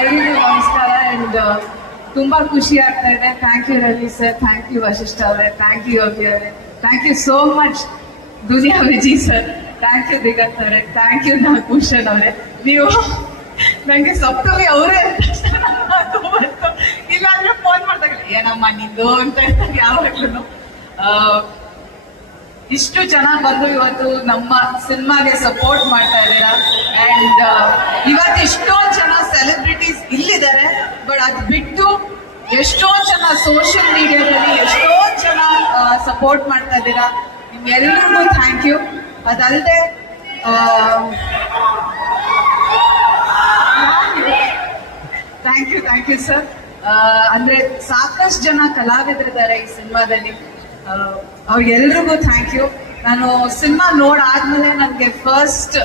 ಎಲ್ರಿಗೂ ನಮಸ್ಕಾರ. ಅಂಡ್ ತುಂಬಾ ಖುಷಿ ಆಗ್ತಾ ಇದೆ. Thank you Ravi sir, thank you Vasishta ಅವರೇ, ಥ್ಯಾಂಕ್ ಯು ಅಭಿ ಅವರೇ, thank you so much Duniya Viji sir, thank you Diganth ಅವರೇ, ಥ್ಯಾಂಕ್ ಯು ನಾಗಭೂಷಣ್ ಅವರೇ. ನೀವು ನಂಗೆ ಸಪ್ತಮಿ ಅವರೇ ಇಲ್ಲಾಂದ್ರೆ ಫೋನ್ ಮಾಡಿದಾಗ ಏನಮ್ಮ ನಿಂದು ಅಂತ ಹೇಳ್ತಾರೆ ಯಾವಾಗ್ಲೂ. ಇಷ್ಟು ಜನ ಬಂದು ಇವತ್ತು ನಮ್ಮ ಸಿನಿಮಾಗೆ ಸಪೋರ್ಟ್ ಮಾಡ್ತಾ ಇದ್ದೀರಾ. ಅಂಡ್ ಇವತ್ತು ಎಷ್ಟೊಂದು ಜನ ಸೆಲೆಬ್ರಿಟೀಸ್ ಇಲ್ಲಿದ್ದಾರೆ, ಬಟ್ ಅದು ಬಿಟ್ಟು ಎಷ್ಟೊಂದು ಜನ ಸೋಷಿಯಲ್ ಮೀಡಿಯಾದಲ್ಲಿ ಎಷ್ಟೊಂದು ಜನ ಸಪೋರ್ಟ್ ಮಾಡ್ತಾ ಇದ್ದೀರಾ. ನಿಮ್ಗೆಲ್ಲರಿಗೂ ಥ್ಯಾಂಕ್ ಯು. ಅದಲ್ಲದೆ ಥ್ಯಾಂಕ್ ಯು ಸರ್. ಅಂದ್ರೆ ಸಾಕಷ್ಟು ಜನ ಕಲಾವಿದರಿದ್ದಾರೆ ಈ ಸಿನಿಮಾದಲ್ಲಿ, ಅವ್ರಿಗೆಲ್ರಿಗೂ ಥ್ಯಾಂಕ್ ಯು. ನಾನು ಸಿನಿಮಾ ನೋಡಾದ್ಮೇಲೆ ನನಗೆ ಫಸ್ಟ್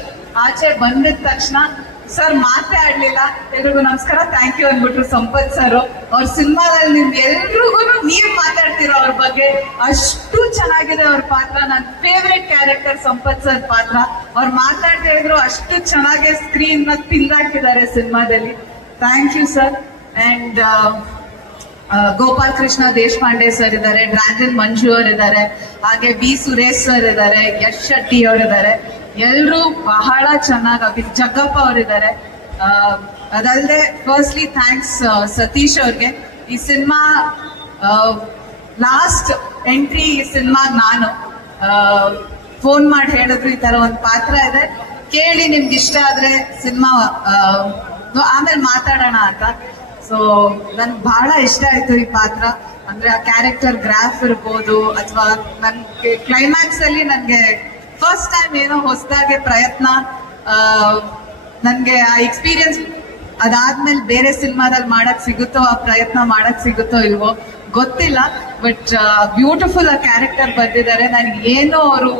ಆಚೆ ಬಂದಿದ ತಕ್ಷಣ ಸರ್ ಮಾತೇ ಆಡ್ಲಿಲ್ಲ. ಎಲ್ರಿಗೂ ನಮಸ್ಕಾರ, ಥ್ಯಾಂಕ್ ಯು ಅಂದ್ಬಿಟ್ರು ಸಂಪತ್ ಸರ್. ಅವ್ರ ಸಿನಿಮಾದಲ್ಲಿ ನಿಮ್ಗೆ ಎಲ್ರಿಗೂ ನೀವ್ ಮಾತಾಡ್ತೀರೋ ಅವ್ರ ಬಗ್ಗೆ, ಅಷ್ಟು ಚೆನ್ನಾಗಿದೆ ಅವ್ರ ಪಾತ್ರ. ನನ್ನ ಫೇವ್ರೆಟ್ ಕ್ಯಾರೆಕ್ಟರ್ ಸಂಪತ್ ಸರ್ ಪಾತ್ರ. ಅವ್ರು ಮಾತಾಡ್ತಾ ಇದ್ರು ಅಷ್ಟು ಚೆನ್ನಾಗಿ ಸ್ಕ್ರೀನ್ ನ ತಿಂದಾಕಿದ್ದಾರೆ ಸಿನಿಮಾದಲ್ಲಿ. Thank you sir. And Gopal Krishna Deshpande sir ಇದ್ದಾರೆ, ಡ್ರ್ಯಾಗನ್ ಮಂಜು ಅವರು ಇದ್ದಾರೆ, ಹಾಗೆ ಬಿ ಸುರೇಶ್ ಸರ್ ಇದ್ದಾರೆ, ಯಶ್ ಶೆಟ್ಟಿ ಅವರಿದ್ದಾರೆ. ಎಲ್ಲರೂ ಬಹಳ ಚೆನ್ನಾಗಿ, ಜಗ್ಗಪ್ಪ ಅವರಿದ್ದಾರೆ. ಅದಲ್ಲದೆ ಫಸ್ಟ್ಲಿ ಥ್ಯಾಂಕ್ಸ್ ಸತೀಶ್ ಅವ್ರಿಗೆ. ಈ ಸಿನಿಮಾ ಲಾಸ್ಟ್ ಎಂಟ್ರಿ ಈ ಸಿನಿಮಾಗ್ ನಾನು ಫೋನ್ ಮಾಡಿ ಹೇಳಿದ್ರು ಈ ತರ ಒಂದು ಪಾತ್ರ ಇದೆ, ಕೇಳಿ ನಿಮ್ಗೆ ಇಷ್ಟ ಆದ್ರೆ ಸಿನಿಮಾ ಆಮೇಲೆ ಮಾತಾಡೋಣ ಅಂತ. ಸೊ ನನ್ಗೆ ಬಹಳ ಇಷ್ಟ ಆಯ್ತು ಈ ಪಾತ್ರ. ಅಂದ್ರೆ ಆ ಕ್ಯಾರೆಕ್ಟರ್ ಗ್ರಾಫ್ ಇರ್ಬೋದು, ಅಥವಾ ನನ್ಗೆ ಕ್ಲೈಮ್ಯಾಕ್ಸ್ ಅಲ್ಲಿ ನನ್ಗೆ ಫಸ್ಟ್ ಟೈಮ್ ಏನೋ ಹೊಸದಾಗಿ ಪ್ರಯತ್ನ, ನನ್ಗೆ ಆ ಎಕ್ಸ್ಪೀರಿಯನ್ಸ್ ಅದಾದ್ಮೇಲೆ ಬೇರೆ ಸಿನಿಮಾದಲ್ಲಿ ಮಾಡಕ್ ಸಿಗುತ್ತೋ, ಆ ಪ್ರಯತ್ನ ಮಾಡಕ್ ಸಿಗುತ್ತೋ ಇಲ್ವೋ ಗೊತ್ತಿಲ್ಲ. ಬಟ್ ಬ್ಯೂಟಿಫುಲ್ ಆ ಕ್ಯಾರೆಕ್ಟರ್ ಬಂದಿದ್ದಾರೆ. ನನಗೆ ಏನೋ ಅವರು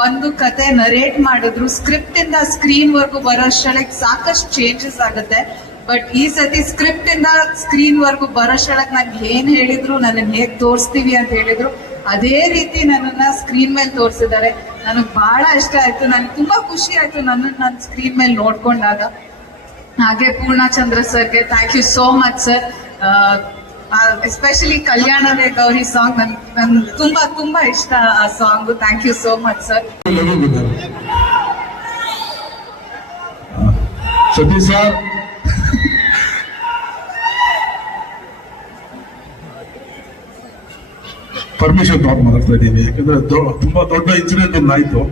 ಬಂದು ಕತೆ ನರೇಟ್ ಮಾಡಿದ್ರು, ಸ್ಕ್ರಿಪ್ಟ್ ಇಂದ ಸ್ಕ್ರೀನ್ ವರ್ಗು ಬರೋಷ್ಟೊಳಗೆ ಸಾಕಷ್ಟು ಚೇಂಜಸ್ ಆಗುತ್ತೆ. ಬಟ್ ಈ ಸತಿ ಸ್ಕ್ರಿಪ್ಟ್ ಇಂದ ಸ್ಕ್ರೀನ್ ವರ್ಗು ಬರೋಷ್ಟೊಳಗೆ ನನ್ಗೆ ಏನ್ ಹೇಳಿದ್ರು, ನನ್ನ ಹೇಗ್ ತೋರಿಸ್ತೀವಿ ಅಂತ ಹೇಳಿದ್ರು, ಅದೇ ರೀತಿ ನನ್ನನ್ನ ಸ್ಕ್ರೀನ್ ಮೇಲೆ ತೋರಿಸಿದ್ದಾರೆ. ನನಗೆ ಬಹಳ ಇಷ್ಟ ಆಯ್ತು. ನನ್ಗೆ ತುಂಬಾ ಖುಷಿ ಆಯ್ತು ನನ್ನ ಸ್ಕ್ರೀನ್ ಮೇಲೆ ನೋಡ್ಕೊಂಡಾಗ. ಹಾಗೆ ಪೂರ್ಣಚಂದ್ರ ಸರ್ಗೆ thank you so much sir. Especially ಕಲ್ಯಾಣವೇ ಗೌರಿ ಸಾಂಗ್ ನನ್ ತುಂಬಾ ಇಷ್ಟ ಆ song. Thank you so much sir. Satish sir, permission ತಗೊಂಡು ಮಾತಾಡ್ತಾ ಇದ್ದೀನಿ, ಯಾಕಂದ್ರೆ ತುಂಬಾ ದೊಡ್ಡ ಇನ್ಸಿಡೆಂಟ್ ಒಂದು ಆಯ್ತು.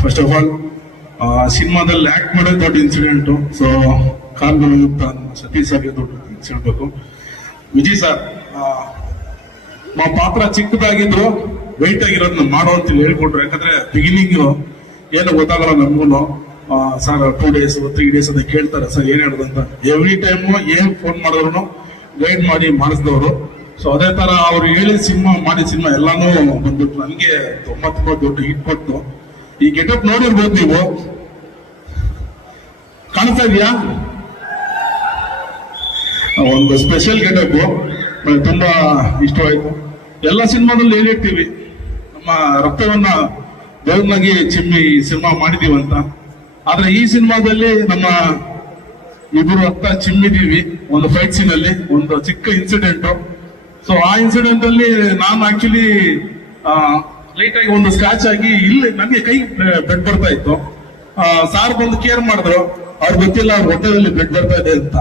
ಫಸ್ಟ್ ಆಫ್ ಆಲ್ ಸಿನಿಮಾದಲ್ಲಿ ಆಕ್ಟ್ ಮಾಡೋದು ದೊಡ್ಡ ಇನ್ಸಿಡೆಂಟ್. ಸೊ ಕಾಲ್ಗುಣಯುಕ್ತ ಸತೀಶ್ ಸರ್ಗೆ ದೊಡ್ಡ ಇನ್ಸಿಡೆಂಟ್. ವಿಜಯ್ ಸರ್, మా ಪಾತ್ರ ಚಿಕ್ಕದಾಗಿದ್ರು ವೈಟ್ ಆಗಿರೋದನ್ನ ಮಾಡೋ ಅಂತ ಹೇಳ್ಕೊಟ್ರು. ಯಾಕಂದ್ರೆ ಬಿಗಿನಿಂಗ್ ಏನು ಗೊತ್ತಾಗಲ್ಲ ನಮ್ಗೂ. ಸರ್ 2 days 3 days ಅಂತ ಕೇಳ್ತಾರೆ, ಸರ್ ಏನ್ ಹೇಳೋದಂತ. ಎವ್ರಿ ಟೈಮ್ ಏನ್ ಫೋನ್ ಮಾಡಿದ್ರು ಗೈಡ್ ಮಾಡಿ ಮಾಡಿಸಿದವರು. ಸೊ ಅದೇ ತರ ಅವ್ರು ಹೇಳಿದ ಮಾಡಿದ ಸಿನಿಮಾ ಎಲ್ಲಾನು ಬಂದ್ಬಿಟ್ಟು ನನಗೆ ತುಂಬಾ ದೊಡ್ಡ ಹಿಟ್ ಕೊಟ್ಟು. ಈ ಗೆಟಪ್ ನೋಡಿರ್ಬೋದು ನೀವು, ಕಾಣಿಸ್ತಾ ಇದೆಯಾ? ಒಂದು ಸ್ಪೆಷಲ್ ಗೆಟಪ್ ತುಂಬಾ ಇಷ್ಟವಾಯ್ತು. ಎಲ್ಲ ಸಿನಿಮಾದಲ್ಲಿ ಹೇಳಿರ್ತೀವಿ ನಮ್ಮ ರಕ್ತವನ್ನ ಬೆವರ್ನಾಗಿ ಚಿಮ್ಮಿ ಸಿನಿಮಾ ಮಾಡಿದೀವಂತ. ಆದ್ರೆ ಈ ಸಿನಿಮಾದಲ್ಲಿ ನಮ್ಮ ಇಬ್ಬರು ರಕ್ತ ಚಿಮ್ಮಿದೀವಿ ಒಂದು ಫೈಟ್ ಸೀನ್ ಅಲ್ಲಿ, ಒಂದು ಚಿಕ್ಕ ಇನ್ಸಿಡೆಂಟ್. ಸೊ ಆ ಇನ್ಸಿಡೆಂಟ್ ಅಲ್ಲಿ ನಾನು ಆಕ್ಚುಲಿ ಲೈಟ್ ಆಗಿ ಒಂದು ಸ್ಕ್ರಾಚ್ ಆಗಿ ಇಲ್ಲಿ ನನಗೆ ಕೈ ಬ್ಲಡ್ ಬರ್ತಾ ಇತ್ತು. ಸಾರ್ ಬಂದು ಕೇರ್ ಮಾಡಿದ್ರು, ಅವ್ರು ಗೊತ್ತಿಲ್ಲ ಅವ್ರ ಹೊಟ್ಟೆದಲ್ಲಿ ಬ್ಲಡ್ ಬರ್ತಾ ಇದೆ ಅಂತ.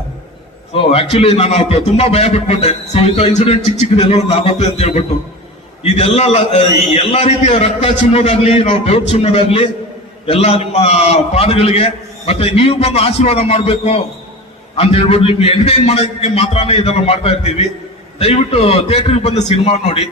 ಸೊ ಆಕ್ಚುಲಿ ನಾನು ಅವತ್ತು ತುಂಬಾ ಭಯ ಪಟ್ಕೊಂಡೆ. ಸೊ ಇಂಥ ಇನ್ಸಿಡೆಂಟ್ ಚಿಕ್ಕದೆಲ್ಲ ಒಂದು ಆಗುತ್ತೆ ಅಂತ ಹೇಳ್ಬಿಟ್ಟು ಇದೆಲ್ಲ ಎಲ್ಲಾ ರೀತಿಯ ರಕ್ತ ಚಿಮ್ಮೋದಾಗ್ಲಿ, ನಾವು ಬೆವರು ಚಿಮ್ಮೋದಾಗ್ಲಿ ಎಲ್ಲ ನಿಮ್ಮ ಪಾದಗಳಿಗೆ, ಮತ್ತೆ ನೀವು ಬಂದು ಆಶೀರ್ವಾದ ಮಾಡ್ಬೇಕು ಅಂತ ಹೇಳ್ಬಿಟ್ಟು ನಿಮ್ಗೆ ಎಂಟರ್ಟೈನ್ ಮಾಡೋದಕ್ಕೆ ಮಾತ್ರನೇ ಇದನ್ನ ಮಾಡ್ತಾ ಇರ್ತೀವಿ. ದಯವಿಟ್ಟು ಥಿಯೇಟರ್ಗೆ ಬಂದು ಸಿನಿಮಾ ನೋಡಿ.